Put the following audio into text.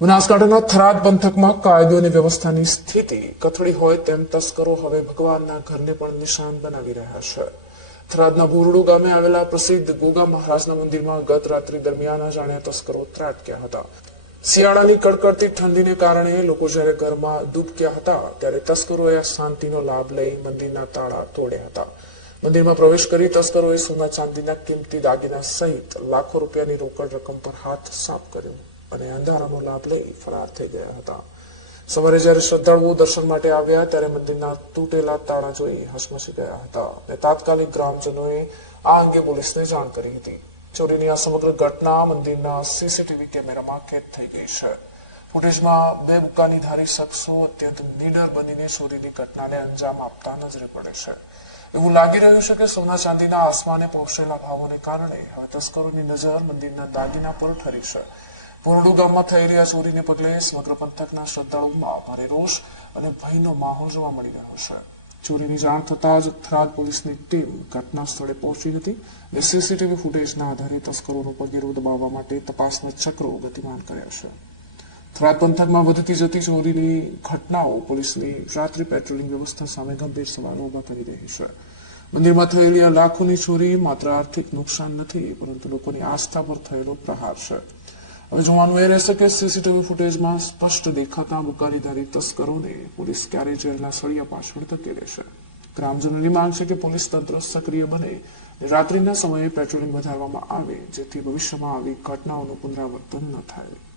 બનાસકાંઠાના થરાદ પંથકમાં કાયદો અને વ્યવસ્થાની સ્થિતિ કથળી હોય તેમ તસ્કરો હવે ભગવાનના ઘરને પણ નિશાન બનાવી રહ્યા છે. થરાદના ભોરડુ ગામે આવેલા પ્રસિદ્ધ ગોગા મહારાજના મંદિરમાં ગત રાત્રિ દરમિયાન અજાણ્યા તસ્કરો ત્રાટક્યા હતા. શિયાળાની કડકડતી ઠંડીને કારણે લોકો જ્યારે ઘરમાં ડૂબક્યા હતા ત્યારે તસ્કરોએ આ શાંતિનો લાભ લઈ મંદિરના તાળા તોડ્યા હતા. મંદિરમાં પ્રવેશ કરી તસ્કરોએ સોના ચાંદીના કિંમતી દાગીના સહિત લાખો રૂપિયાની રોકડ રકમ પર હાથ સાફ કર્યો અને અંધારાનો લાભ લઈ ફરાર થઈ ગયા હતા. સવારે જ્યારે શ્રદ્ધાળુઓ દર્શન માટે આવ્યા ત્યારે મંદિરના તૂટેલા તાળા જોઈ હચમચી ગયા હતા અને તાત્કાલિક ગ્રામજનોએ આ અંગે પોલીસને જાણ કરી હતી. ચોરીની આ સમગ્ર ઘટના મંદિરના સીસીટીવી કેમેરામાં કેદ થઈ ગઈ છે. ફૂટેજમાં બે બુકાનીધારી શખ્સો અત્યંત નીડર બનીને ચોરીની ઘટનાને અંજામ આપતા નજરે પડે છે. એવું લાગી રહ્યું છે કે સોના ચાંદીના આસમાને પહોંચેલા ભાવોને કારણે હવે તસ્કરોની નજર મંદિરના દાગીના પર ઠરી છે. ભોરડુ ગામમાં થયેલી આ ચોરીને પગલે સમગ્ર પંથકના શ્રદ્ધાળુઓમાં ભારે રોષ અને ભયનો માહોલ જોવા મળી રહ્યો છે. ચોરીની જાણ થતાં જ થરાદ પોલીસની ટીમ ઘટના સ્થળે પહોંચી હતી અને સીસીટીવી ફૂટેજના આધારે તસ્કરોનો પગેરો દબાવવા માટે તપાસના ચક્રો ગતિમાન કર્યા છે. થરાદ પંથકમાં વધતી જતી ચોરીની ઘટનાઓ પોલીસની રાત્રિ પેટ્રોલિંગ વ્યવસ્થા સામે ગંભીર સવાલો ઉભા કરી રહી છે. મંદિરમાં થયેલી આ લાખોની ચોરી માત્ર આર્થિક નુકસાન નથી, પરંતુ લોકોની આસ્થા પર થયેલો પ્રહાર છે. હવે જોવાનું એ રહેશે કે સીસીટીવી ફૂટેજમાં સ્પષ્ટ દેખાતા બુકાનીધારી તસ્કરોને પોલીસ ક્યારે જેલના સળિયા પાછળ ધકેલે છે. ગ્રામજનોની માંગ છે કે પોલીસ તંત્ર સક્રિય બને, રાત્રિના સમયે પેટ્રોલિંગ વધારવામાં આવે, જેથી ભવિષ્યમાં આવી ઘટનાઓનું પુનરાવર્તન ન થાય.